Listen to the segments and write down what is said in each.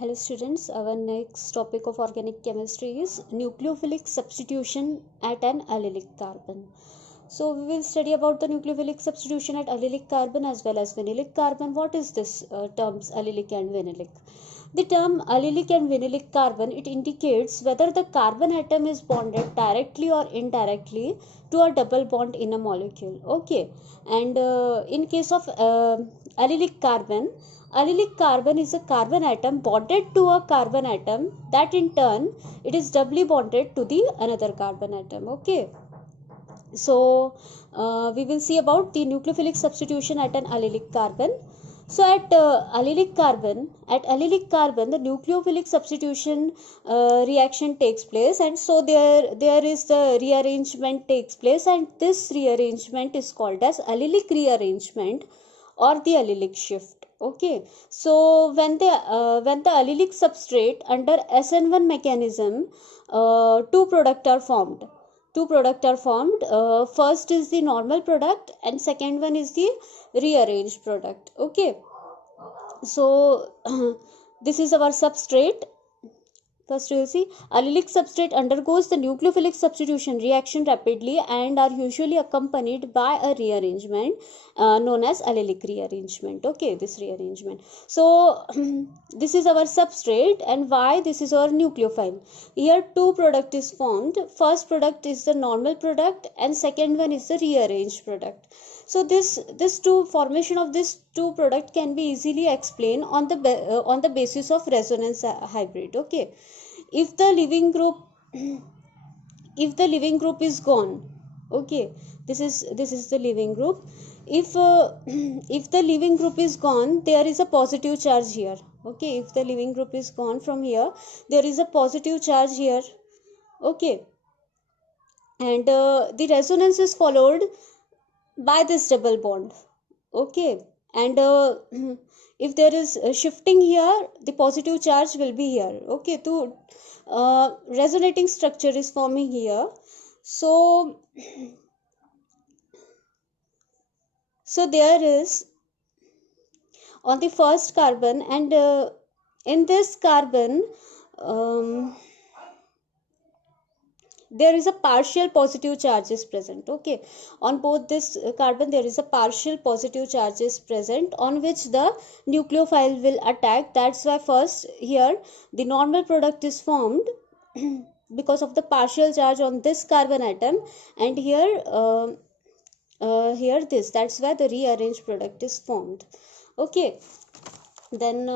Hello students, our next topic of organic chemistry is nucleophilic substitution at an allylic carbon. So we will study about the nucleophilic substitution at allylic carbon as well as vinylic carbon. What is this terms allylic and vinylic? The term allylic and vinylic carbon, it indicates whether the carbon atom is bonded directly or indirectly to a double bond in a molecule. Okay, and in case of allylic carbon, allylic carbon is a carbon atom bonded to a carbon atom that in turn it is doubly bonded to the another carbon atom. Okay, so we will see about the nucleophilic substitution at an allylic carbon. So at allylic carbon, the nucleophilic substitution reaction takes place, and so there is the rearrangement takes place, and this rearrangement is called as allylic rearrangement or the allylic shift. Okay, so when the allylic substrate under SN1 mechanism, two products are formed. First is the normal product and second one is the rearranged product. Okay, so this is our substrate. First you will see allylic substrate undergoes the nucleophilic substitution reaction rapidly and are usually accompanied by a rearrangement known as allylic rearrangement. Okay, this rearrangement. So this is our substrate, and why this is our nucleophile. Here two product is formed. First product is the normal product and second one is the rearranged product. So this formation of this two product can be easily explained on the basis of resonance hybrid. Okay, if the leaving group is gone, okay, this is the leaving group. If the leaving group is gone, there is a positive charge here. Okay, if the leaving group is gone from here, there is a positive charge here. Okay, and the resonance is followed by this double bond. Okay, and if there is shifting here, the positive charge will be here. Okay, to resonating structure is forming here. So there is on the first carbon, and in this carbon there is a partial positive charge is present. Okay, on both this carbon there is a partial positive charge is present on which the nucleophile will attack. That's why first here the normal product is formed because of the partial charge on this carbon atom, and here here this, that's why the rearranged product is formed. Okay, then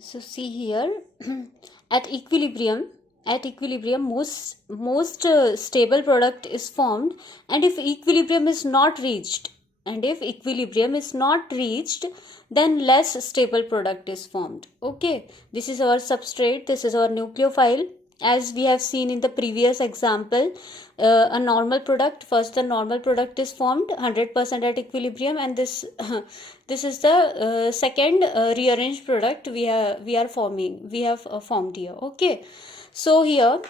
so see here at equilibrium most stable product is formed, and if equilibrium is not reached then less stable product is formed. Okay, this is our substrate, this is our nucleophile. As we have seen in the previous example, a normal product, first the normal product is formed 100% at equilibrium, and this this is the second rearranged product we have formed here. Okay, so here,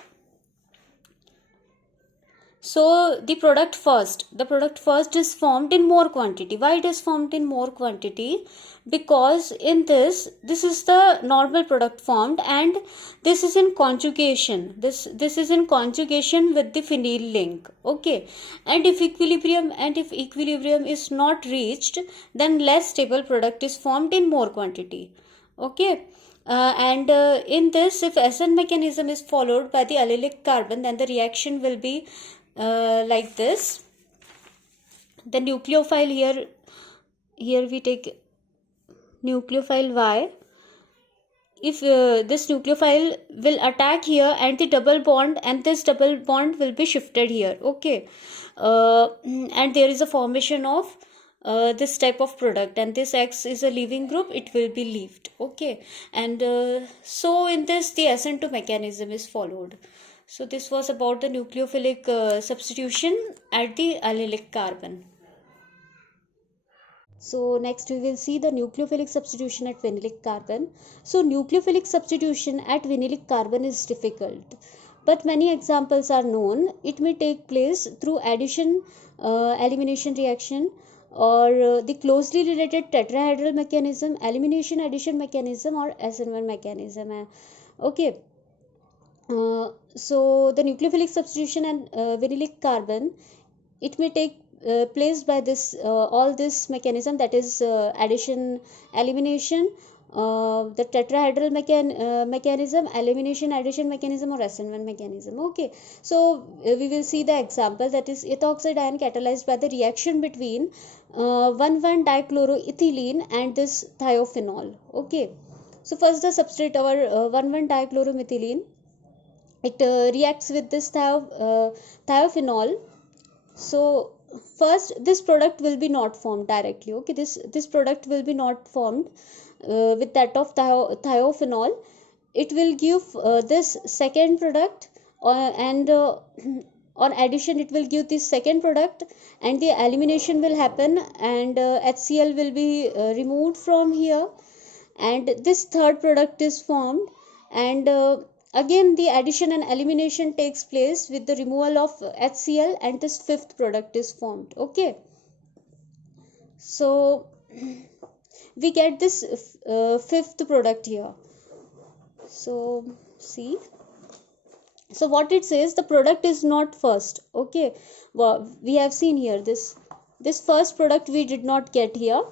so the product first is formed in more quantity. Why it is formed in more quantity? Because in this is the normal product formed, and this is in conjugation. This is in conjugation with the phenyl link. Okay, and if equilibrium is not reached, then less stable product is formed in more quantity. Okay. And in this, if SN mechanism is followed by the allylic carbon, then the reaction will be like this. The nucleophile here we take nucleophile Y. If this nucleophile will attack here, and the double bond, and this double bond will be shifted here. Okay, and there is a formation of this type of product, and this X is a leaving group, it will be leaved. Okay, and so in this the SN2 mechanism is followed. So this was about the nucleophilic substitution at the allylic carbon. So next we will see the nucleophilic substitution at vinylic carbon. So nucleophilic substitution at vinylic carbon is difficult but many examples are known. It may take place through addition elimination reaction, or the closely related tetrahedral mechanism, elimination addition mechanism, or SN1 mechanism. Okay. So the nucleophilic substitution and vinylic carbon, it may take place by this all this mechanism, that is addition elimination, the tetrahedral mechanism, elimination addition mechanism, or SN1 mechanism. Okay, so we will see the example, that is ethoxide ion catalyzed by the reaction between 1,1-dichloroethylene and this thiophenol. Okay, so first the substrate, our 1,1-dichloromethylene, it reacts with this thiophenol. So first this product will be not formed directly. Okay, this product will be not formed with that of thiophenol. It will give this second product, and on addition it will give this second product, and the elimination will happen, and HCl will be removed from here, and this third product is formed, and again the addition and elimination takes place with the removal of HCl, and this fifth product is formed. Okay, so we get this fifth product here. So see, so what it says, the product is not first. Okay, well, we have seen here this first product we did not get here,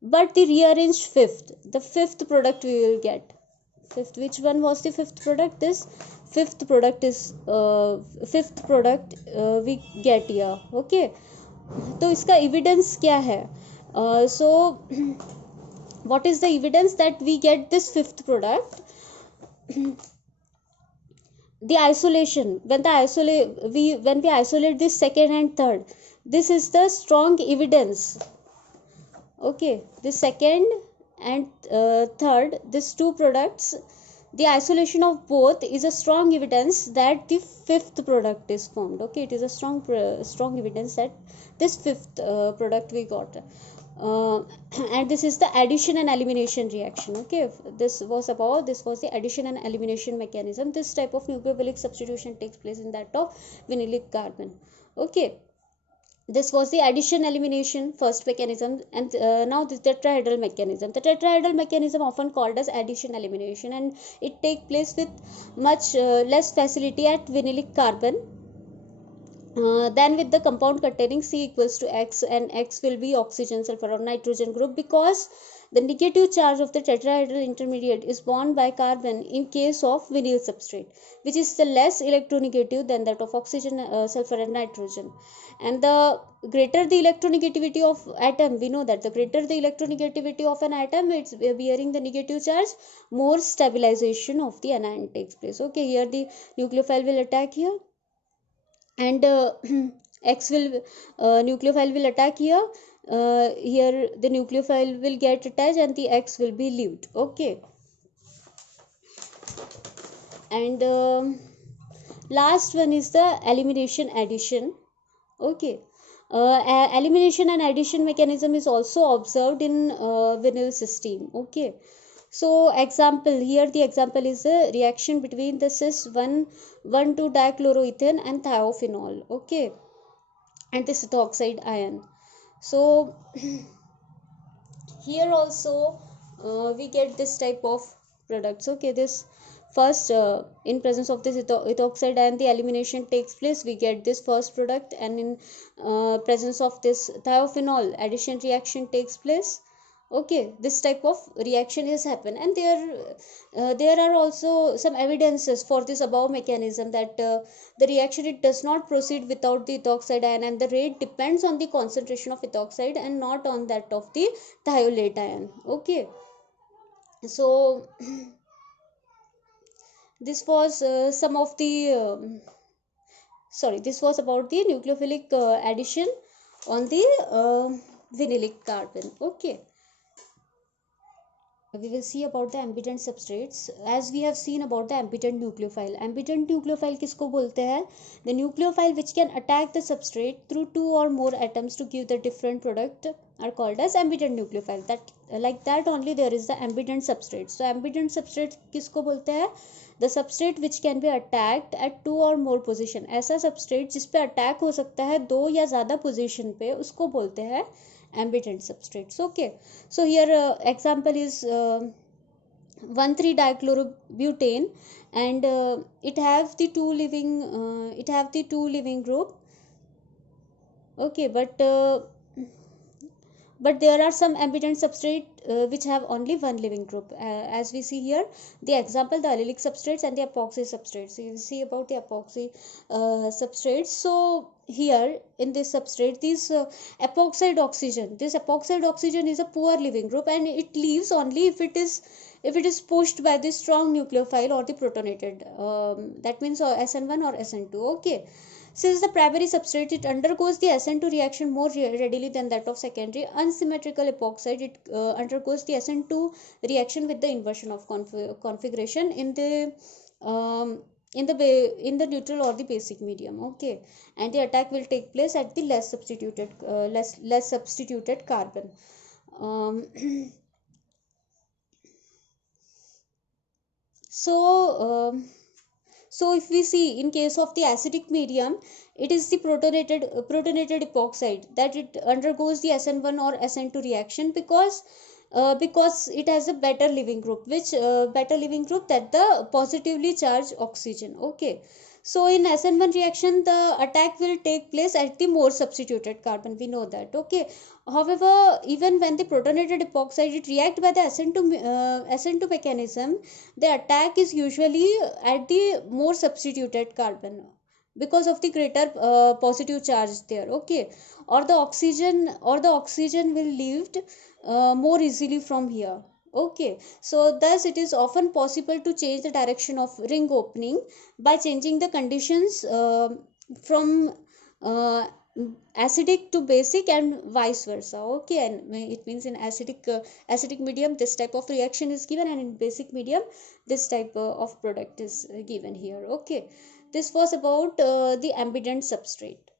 but the rearranged the fifth product we will get. Fifth, which one was the fifth product? This fifth product is we get here. Okay, तो इसका evidence क्या है? So what is the evidence that we get this fifth product? The isolation, when we isolate this second and third, this is the strong evidence. Okay, the second and third, these two products, the isolation of both is a strong evidence that the fifth product is formed. Okay, it is a strong evidence that this fifth product we got. And this is the addition and elimination reaction. Okay, this was the addition and elimination mechanism. This type of nucleophilic substitution takes place in that of vinylic carbon. Okay, this was the addition elimination first mechanism, and now the tetrahedral mechanism. The tetrahedral mechanism, often called as addition elimination, and it takes place with much less facility at vinylic carbon than with the compound containing C equals to X, and X will be oxygen, sulfur, or nitrogen group, because the negative charge of the tetrahedral intermediate is borne by carbon in case of vinyl substrate, which is the less electronegative than that of oxygen, sulfur, and nitrogen. And the greater the electronegativity of atom, we know that the greater the electronegativity of an atom, it's bearing the negative charge, more stabilization of the anion takes place. Okay, here the nucleophile will attack here, and nucleophile will attack here. Here the nucleophile will get attached, and the X will be leaved. Okay, and last one is the elimination addition. Okay, elimination and addition mechanism is also observed in vinyl system. Okay, so example, here the example is the reaction between the cis-1,2-dichloroethane and thiophenol. Okay, and this ethoxide ion. So here also we get this type of products. Okay, this first in presence of this ethoxide ion, the elimination takes place, we get this first product, and in presence of this thiophenol, addition reaction takes place. Okay, this type of reaction has happened, and there are also some evidences for this above mechanism, that the reaction, it does not proceed without the ethoxide ion, and the rate depends on the concentration of ethoxide and not on that of the thiolate ion. Okay, so this was some of the this was about the nucleophilic addition on the vinylic carbon. Okay, we will see about the ambident substrates. As we have seen about the ambident nucleophile. Ambident nucleophile किसको बोलते हैं? The nucleophile which can attack the substrate through two or more atoms to give the different product are called as ambident nucleophile. That like that only there is the ambident substrate. So ambident substrate किसको बोलते हैं? The substrate which can be attacked at two or more position. ऐसा substrate जिस पे attack हो सकता है दो या ज़्यादा position पे, उसको बोलते हैं ambident substrates. Okay, so here example is 1,3-dichlorobutane, and it have the two living group. Okay, but there are some ambident substrate which have only one living group, as we see here the example, the allylic substrates and the epoxy substrates. So you see about the epoxy substrates. So here in this substrate, this epoxide oxygen is a poor living group, and it leaves only if it is pushed by the strong nucleophile or the protonated, that means SN1 or SN2. Okay, since the primary substrate, it undergoes the SN2 reaction more readily than that of secondary unsymmetrical epoxide. It undergoes the SN2 reaction with the inversion of configuration in the in the neutral or the basic medium. Okay, and the attack will take place at the less substituted carbon. So if we see in case of the acidic medium, it is the protonated epoxide that it undergoes the SN1 or SN2 reaction because it has a better living group, that the positively charged oxygen. Okay, so in SN1 reaction the attack will take place at the more substituted carbon, we know that. Okay, however, even when the protonated epoxide it react by the SN2 mechanism, the attack is usually at the more substituted carbon because of the greater positive charge there. Okay, or the oxygen will leave more easily from here. Okay, so thus it is often possible to change the direction of ring opening by changing the conditions from acidic to basic and vice versa. Okay, and it means in acidic medium this type of reaction is given, and in basic medium this type of product is given here. Okay, this was about the ambident substrate.